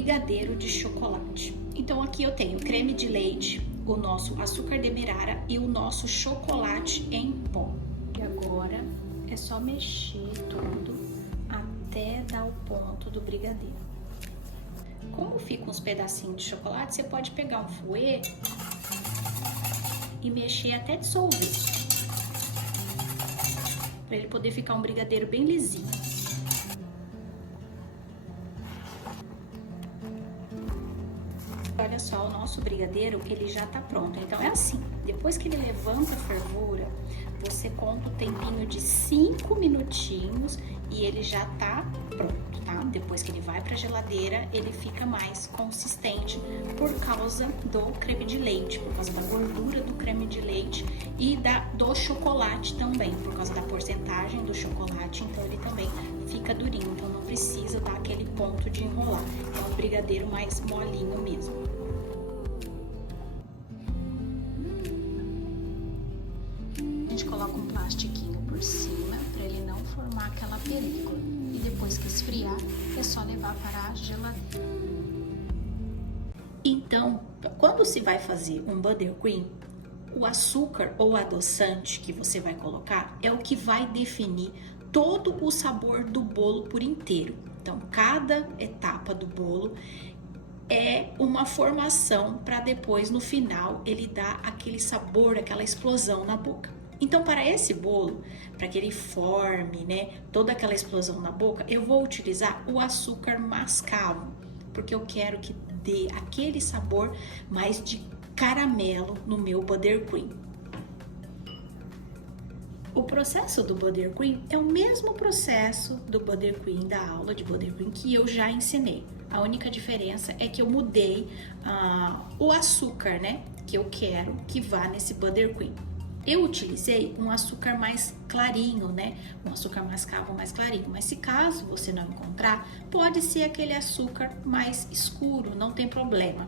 brigadeiro de chocolate. Então aqui eu tenho creme de leite, o nosso açúcar demerara e o nosso chocolate em pó. E agora é só mexer tudo até dar o ponto do brigadeiro. Como fica uns pedacinhos de chocolate, você pode pegar um fouet e mexer até dissolver, para ele poder ficar um brigadeiro bem lisinho. Olha só, o nosso brigadeiro, ele já tá pronto. Então é assim, depois que ele levanta a fervura, você conta o tempinho de 5 minutinhos e ele já tá pronto, tá? Depois que ele vai pra geladeira, ele fica mais consistente por causa do creme de leite, por causa da gordura do creme de leite e do chocolate também, por causa da porcentagem do chocolate, então ele também fica durinho, então não precisa dar aquele ponto de enrolar. É um brigadeiro mais molinho mesmo. A gente coloca um plastiquinho por cima para ele não formar aquela película. E depois que esfriar, é só levar para a geladeira. Então, quando se vai fazer um buttercream, o açúcar ou adoçante que você vai colocar é o que vai definir todo o sabor do bolo por inteiro. Então, cada etapa do bolo é uma formação para depois, no final, ele dar aquele sabor, aquela explosão na boca. Então, para esse bolo, para que ele forme, né, toda aquela explosão na boca, eu vou utilizar o açúcar mascavo, porque eu quero que dê aquele sabor mais de caramelo no meu buttercream. O processo do buttercream é o mesmo processo do buttercream da aula de buttercream que eu já ensinei. A única diferença é que eu mudei o açúcar, né, que eu quero que vá nesse buttercream. Eu utilizei um açúcar mais clarinho, né? Um açúcar mascavo mais clarinho. Mas se caso você não encontrar, pode ser aquele açúcar mais escuro, não tem problema.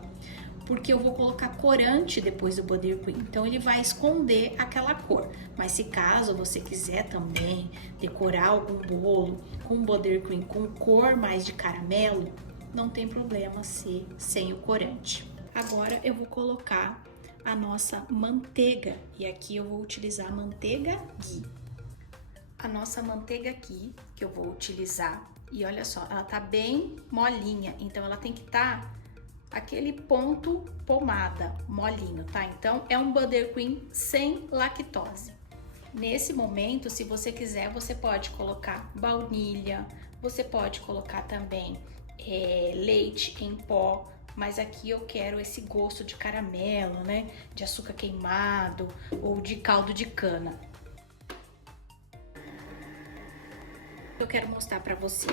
Porque eu vou colocar corante depois do buttercream, então ele vai esconder aquela cor. Mas se caso você quiser também decorar algum bolo com buttercream com cor mais de caramelo, não tem problema ser sem o corante. Agora eu vou colocar a nossa manteiga, e aqui eu vou utilizar a manteiga ghee. A nossa manteiga ghee que eu vou utilizar, e olha só, ela tá bem molinha, então ela tem que estar aquele ponto pomada, molinho, tá? Então é um buttercream sem lactose. Nesse momento, se você quiser, você pode colocar baunilha, você pode colocar também leite em pó, mas aqui eu quero esse gosto de caramelo, né? De açúcar queimado ou de caldo de cana. Eu quero mostrar pra você.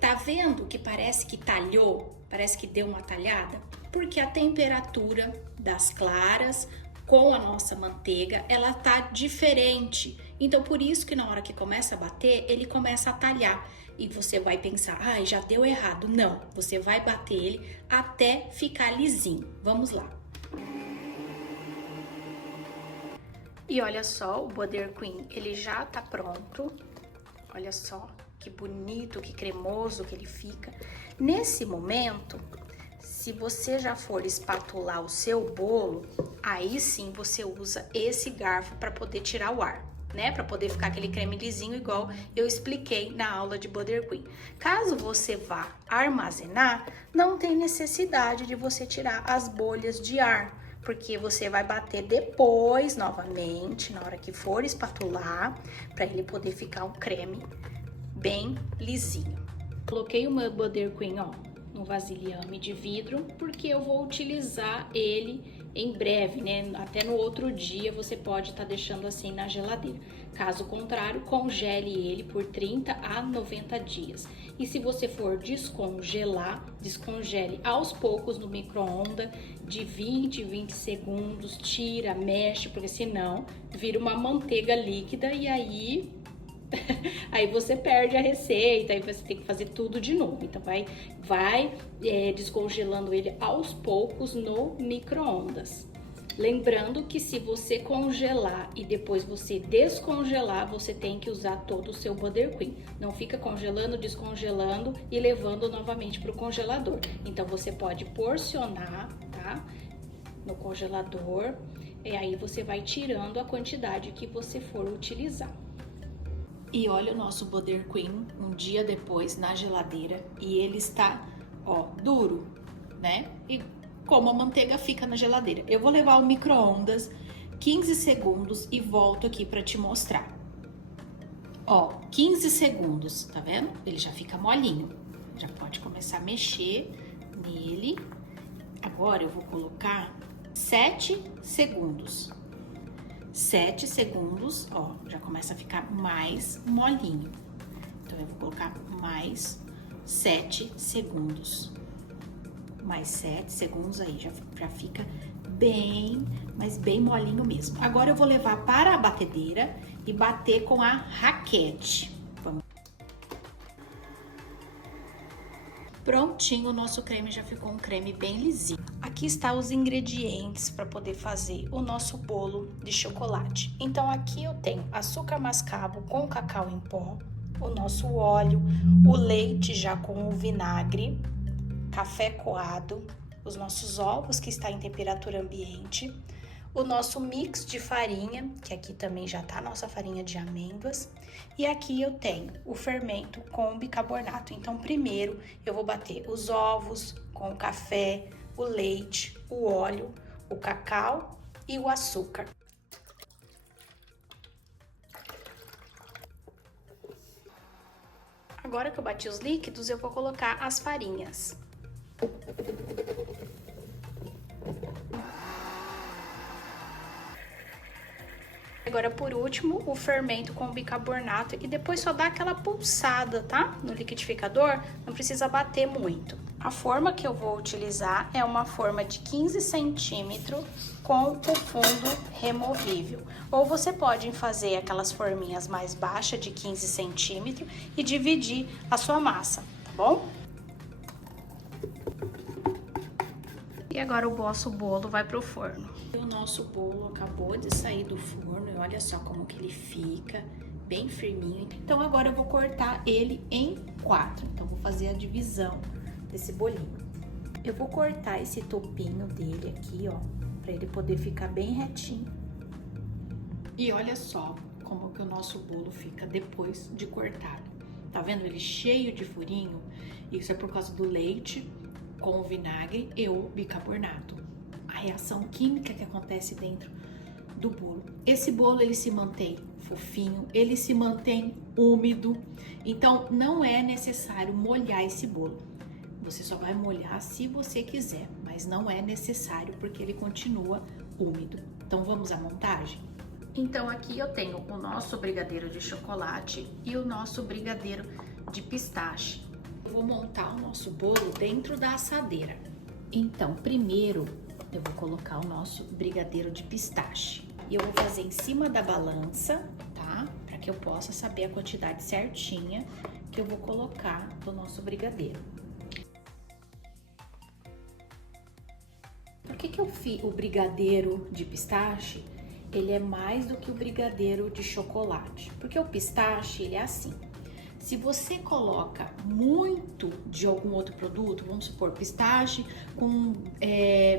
Tá vendo que parece que talhou? Parece que deu uma talhada? Porque a temperatura das claras com a nossa manteiga, ela tá diferente. Então, por isso que na hora que começa a bater, ele começa a talhar. E você vai pensar, ah, já deu errado. Não, você vai bater ele até ficar lisinho. Vamos lá. E olha só, o buttercream, ele já tá pronto. Olha só que bonito, que cremoso que ele fica. Nesse momento, se você já for espatular o seu bolo, aí sim você usa esse garfo para poder tirar o ar, né? Para poder ficar aquele creme lisinho igual eu expliquei na aula de buttercream. Caso você vá armazenar, não tem necessidade de você tirar as bolhas de ar, porque você vai bater depois, novamente, na hora que for espatular, para ele poder ficar um creme bem lisinho. Coloquei o meu buttercream, ó, no vasilhame de vidro, porque eu vou utilizar ele em breve, né? Até no outro dia você pode estar deixando assim na geladeira. Caso contrário, congele ele por 30 a 90 dias. E se você for descongelar, descongele aos poucos no micro-ondas de 20 segundos, tira, mexe, porque senão vira uma manteiga líquida e aí você perde a receita, aí você tem que fazer tudo de novo. Então vai descongelando ele aos poucos no micro-ondas. Lembrando que se você congelar e depois você descongelar, você tem que usar todo o seu Buttercream. Não fica congelando, descongelando e levando novamente para o congelador. Então você pode porcionar, tá? No congelador, e aí você vai tirando a quantidade que você for utilizar. E olha o nosso Buttercream um dia depois na geladeira e ele está, ó, duro, né? E como a manteiga fica na geladeira. Eu vou levar ao micro-ondas 15 segundos e volto aqui para te mostrar. Ó, 15 segundos, tá vendo? Ele já fica molinho. Já pode começar a mexer nele. Agora eu vou colocar 7 segundos. 7 segundos, ó, já começa a ficar mais molinho. Então eu vou colocar mais 7 segundos. Mais 7 segundos aí, já fica bem, mas bem molinho mesmo. Agora eu vou levar para a batedeira e bater com a raquete. Vamos. Prontinho, o nosso creme já ficou um creme bem lisinho. Aqui está os ingredientes para poder fazer o nosso bolo de chocolate. Então aqui eu tenho açúcar mascavo com cacau em pó, o nosso óleo, o leite já com o vinagre, café coado, os nossos ovos que está em temperatura ambiente, o nosso mix de farinha, que aqui também já tá a nossa farinha de amêndoas, e aqui eu tenho o fermento com bicarbonato. Então primeiro eu vou bater os ovos com o café, o leite, o óleo, o cacau e o açúcar. Agora que eu bati os líquidos, eu vou colocar as farinhas. Agora, por último, o fermento com bicarbonato e depois só dá aquela pulsada, tá? No liquidificador, não precisa bater muito. A forma que eu vou utilizar é uma forma de 15 centímetros com o fundo removível. Ou você pode fazer aquelas forminhas mais baixas de 15 centímetros e dividir a sua massa, tá bom? E agora o nosso bolo vai pro forno. O nosso bolo acabou de sair do forno e olha só como que ele fica, bem firminho. Então agora eu vou cortar ele em 4. Então vou fazer a divisão desse bolinho. Eu vou cortar esse topinho dele aqui, ó, pra ele poder ficar bem retinho. E olha só como que o nosso bolo fica depois de cortado. Tá vendo ele cheio de furinho? Isso é por causa do leite com o vinagre e o bicarbonato. A reação química que acontece dentro do bolo. Esse bolo ele se mantém fofinho, ele se mantém úmido, então não é necessário molhar esse bolo. Você só vai molhar se você quiser, mas não é necessário porque ele continua úmido. Então vamos à montagem? Então aqui eu tenho o nosso brigadeiro de chocolate e o nosso brigadeiro de pistache. Eu vou montar o nosso bolo dentro da assadeira. Então, primeiro eu vou colocar o nosso brigadeiro de pistache. E eu vou fazer em cima da balança, tá? Para que eu possa saber a quantidade certinha que eu vou colocar do nosso brigadeiro. Por que eu fiz o brigadeiro de pistache? Ele é mais do que o brigadeiro de chocolate. Porque o pistache, ele é assim. Se você coloca muito de algum outro produto, vamos supor pistache com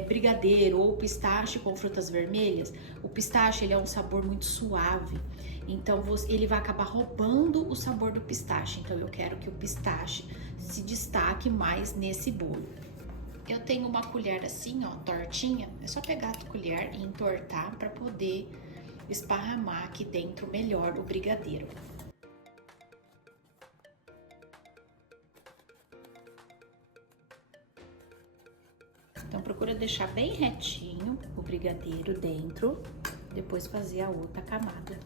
brigadeiro ou pistache com frutas vermelhas, o pistache ele é um sabor muito suave, então ele vai acabar roubando o sabor do pistache. Então eu quero que o pistache se destaque mais nesse bolo. Eu tenho uma colher assim, ó, tortinha, é só pegar a colher e entortar para poder esparramar aqui dentro melhor o brigadeiro. Então, procura deixar bem retinho o brigadeiro dentro, depois fazer a outra camada,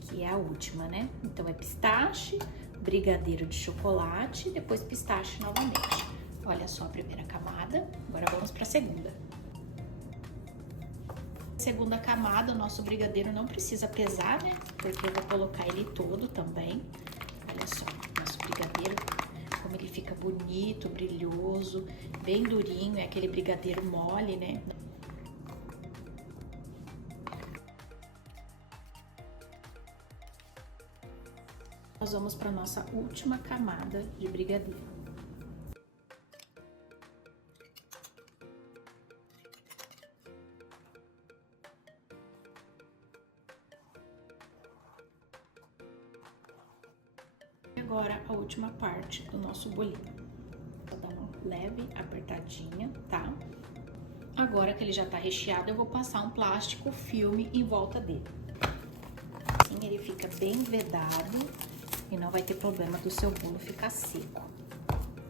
que é a última, né? Então, é pistache, brigadeiro de chocolate, depois pistache novamente. Olha só a primeira camada, agora vamos para a segunda. Segunda camada, o nosso brigadeiro não precisa pesar, né? Porque eu vou colocar ele todo também. Olha só, nosso brigadeiro, como ele fica bonito, brilhoso, bem durinho, é aquele brigadeiro mole, né? nós vamos para nossa última camada de brigadeiro. Agora a última parte do nosso bolinho. Vou dar uma leve apertadinha, tá? Agora que ele já tá recheado, eu vou passar um plástico filme em volta dele. Assim ele fica bem vedado e não vai ter problema do seu bolo ficar seco.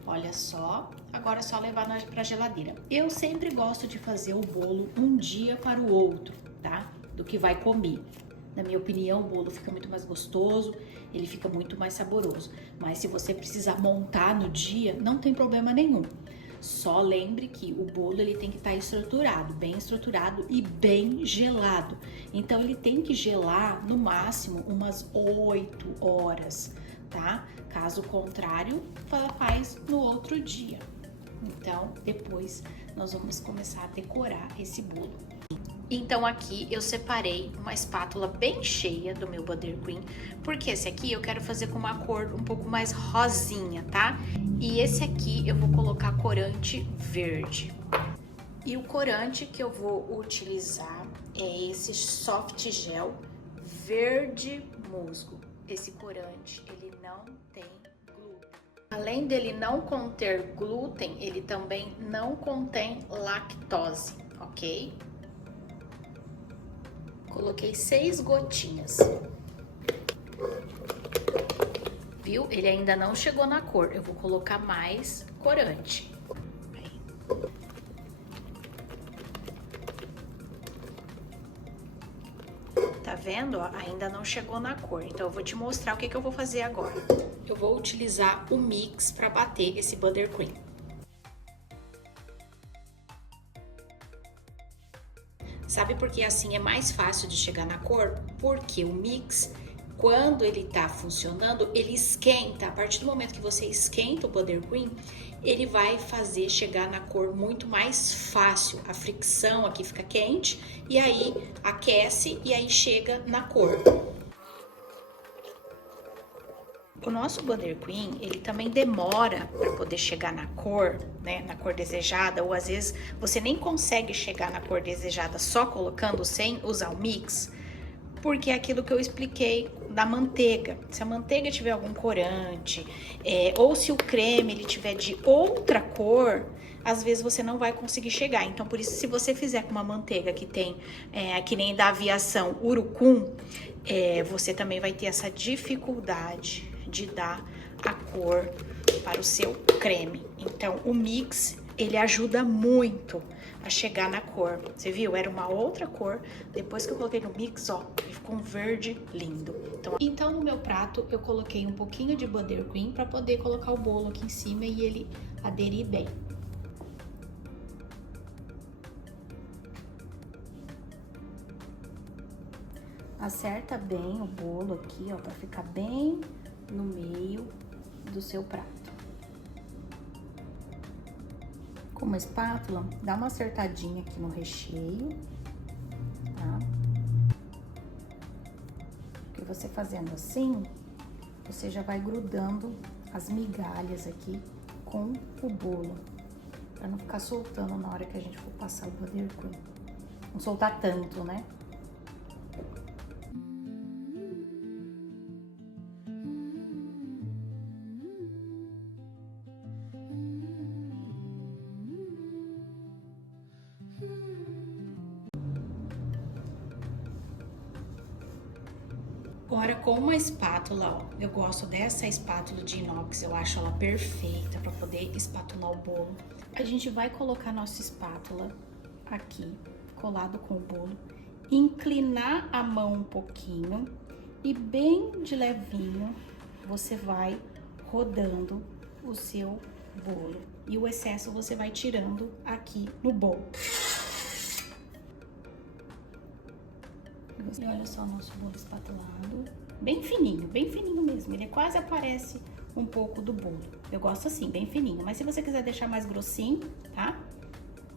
Olha só, agora é só levar pra geladeira. Eu sempre gosto de fazer o bolo um dia para o outro, tá? Do que vai comer. Na minha opinião, o bolo fica muito mais gostoso, ele fica muito mais saboroso. Mas se você precisar montar no dia, não tem problema nenhum. Só lembre que o bolo ele tem que estar estruturado, bem estruturado e bem gelado. Então ele tem que gelar no máximo umas 8 horas, tá? Caso contrário, faz no outro dia. Então depois nós vamos começar a decorar esse bolo. Então aqui eu separei uma espátula bem cheia do meu buttercream, porque esse aqui eu quero fazer com uma cor um pouco mais rosinha, tá? E esse aqui eu vou colocar corante verde. E o corante que eu vou utilizar é esse soft gel verde musgo. Esse corante, ele não tem glúten. Além dele não conter glúten, ele também não contém lactose, ok? Coloquei 6 gotinhas. Viu? Ele ainda não chegou na cor. Eu vou colocar mais corante. Aí. Tá vendo? Ó, ainda não chegou na cor. Então eu vou te mostrar o que eu vou fazer agora. Eu vou utilizar o mix para bater esse buttercream. Sabe por que assim é mais fácil de chegar na cor? Porque o mix, quando ele tá funcionando, ele esquenta. A partir do momento que você esquenta o buttercream, ele vai fazer chegar na cor muito mais fácil. A fricção aqui fica quente e aí aquece e aí chega na cor. O nosso buttercream, ele também demora para poder chegar na cor, né, na cor desejada, ou às vezes você nem consegue chegar na cor desejada só colocando sem usar o mix, porque é aquilo que eu expliquei da manteiga. Se a manteiga tiver algum corante, ou se o creme ele tiver de outra cor, às vezes você não vai conseguir chegar. Então, por isso, se você fizer com uma manteiga que tem, que nem da aviação urucum, você também vai ter essa dificuldade de dar a cor para o seu creme. Então, o mix, ele ajuda muito a chegar na cor. Você viu? Era uma outra cor. Depois que eu coloquei no mix, ó, ele ficou um verde lindo. Então, no meu prato, eu coloquei um pouquinho de buttercream para poder colocar o bolo aqui em cima e ele aderir bem. Acerta bem o bolo aqui, ó, para ficar bem no meio do seu prato. Com uma espátula, dá uma acertadinha aqui no recheio, tá? Porque você fazendo assim, você já vai grudando as migalhas aqui com o bolo, para não ficar soltando na hora que a gente for passar o buttercream. Não soltar tanto, né? Agora, com uma espátula, ó, eu gosto dessa espátula de inox, eu acho ela perfeita para poder espatular o bolo. A gente vai colocar nossa espátula aqui, colado com o bolo, inclinar a mão um pouquinho e bem de levinho você vai rodando o seu bolo. E o excesso você vai tirando aqui no bolo. E olha só o nosso bolo espatulado, bem fininho mesmo, ele quase aparece um pouco do bolo. Eu gosto assim, bem fininho, mas se você quiser deixar mais grossinho, tá?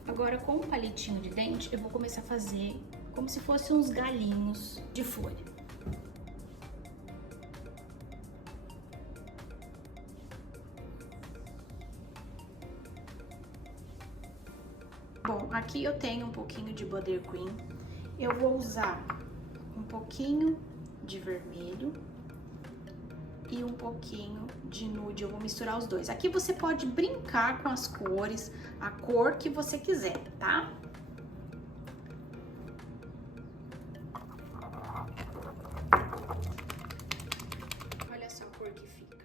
Agora com um palitinho de dente, eu vou começar a fazer como se fossem uns galinhos de folha. Bom, aqui eu tenho um pouquinho de Buttercream. Eu vou usar um pouquinho de vermelho e um pouquinho de nude. Eu vou misturar os dois. Aqui você pode brincar com as cores, a cor que você quiser, tá? Olha só a cor que fica.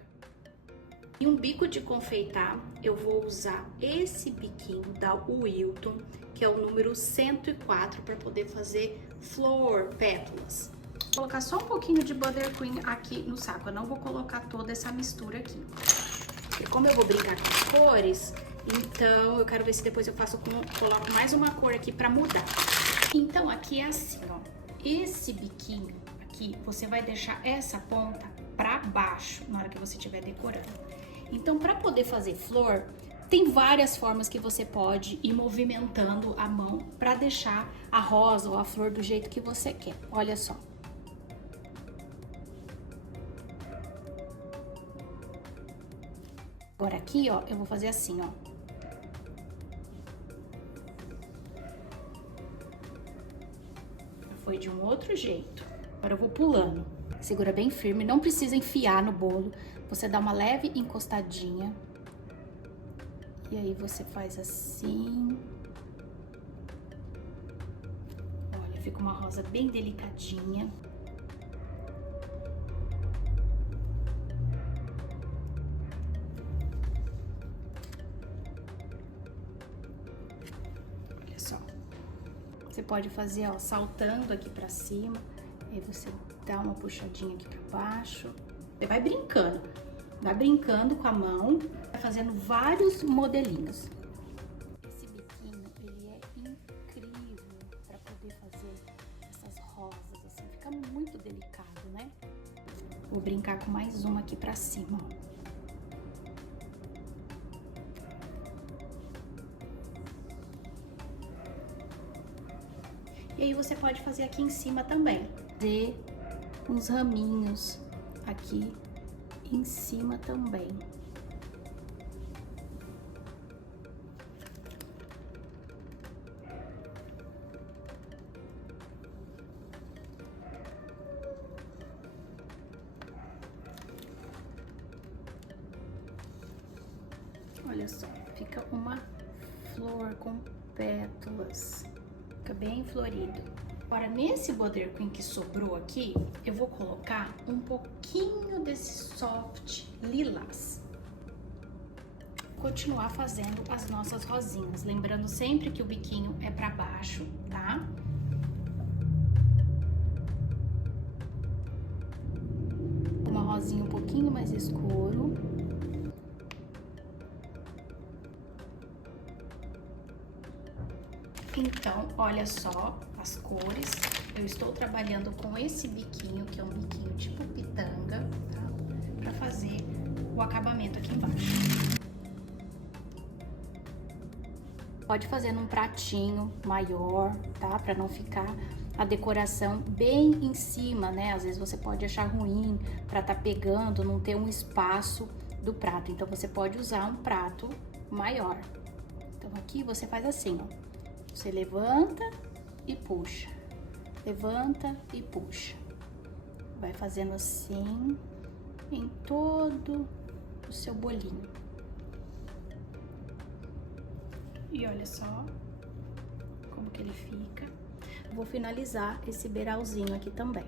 E um bico de confeitar, eu vou usar esse biquinho da Wilton, que é o número 104, para poder fazer flor, pétalas. Vou colocar só um pouquinho de Buttercream aqui no saco, eu não vou colocar toda essa mistura aqui. E como eu vou brincar com as cores, então eu quero ver se depois eu coloco mais uma cor aqui para mudar. Então aqui é assim, ó, esse biquinho aqui, você vai deixar essa ponta para baixo na hora que você estiver decorando. Então, para poder fazer flor, tem várias formas que você pode ir movimentando a mão para deixar a rosa ou a flor do jeito que você quer. Olha só. Agora aqui, ó, eu vou fazer assim, ó. Foi de um outro jeito. Agora eu vou pulando. Segura bem firme, não precisa enfiar no bolo. Você dá uma leve encostadinha. E aí você faz assim. Olha, fica uma rosa bem delicadinha. Olha só. Você pode fazer, ó, saltando aqui pra cima. Aí você dá uma puxadinha aqui pra baixo. Você vai brincando com a mão, vai fazendo vários modelinhos. Esse biquinho, ele é incrível para poder fazer essas rosas, assim, fica muito delicado, né? Vou brincar com mais uma aqui pra cima, ó. E aí você pode fazer aqui em cima também, fazer uns raminhos aqui em cima também. Olha só, fica uma flor com pétalas, fica bem florido. Agora, nesse Buttercream que sobrou aqui, eu vou colocar um pouquinho desse soft lilás. Continuar fazendo as nossas rosinhas, lembrando sempre que o biquinho é pra baixo, tá? Uma rosinha um pouquinho mais escuro. Então, olha só as cores. Eu estou trabalhando com esse biquinho, que é um biquinho tipo pitanga, tá? Pra fazer o acabamento aqui embaixo. Pode fazer num pratinho maior, tá? Pra não ficar a decoração bem em cima, né? Às vezes você pode achar ruim pra tá pegando, não ter um espaço do prato. Então, você pode usar um prato maior. Então, aqui você faz assim, ó. Você levanta e puxa, levanta e puxa. Vai fazendo assim em todo o seu bolinho. E olha só como que ele fica. Vou finalizar esse beiralzinho aqui também.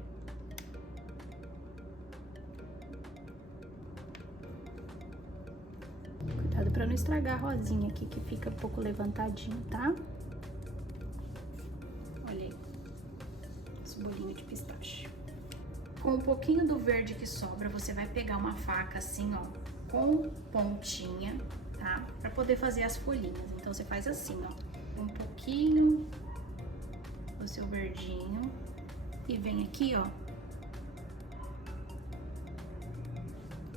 Cuidado para não estragar a rosinha aqui, que fica um pouco levantadinho, tá? Olha aí, esse bolinho de pistache. Com um pouquinho do verde que sobra, você vai pegar uma faca assim, ó, com pontinha, tá? Pra poder fazer as folhinhas. Então, você faz assim, ó, um pouquinho do seu verdinho e vem aqui, ó,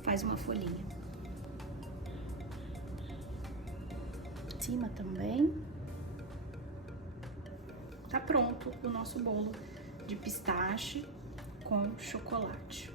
faz uma folhinha. Em cima também. Tá pronto o nosso bolo de pistache com chocolate.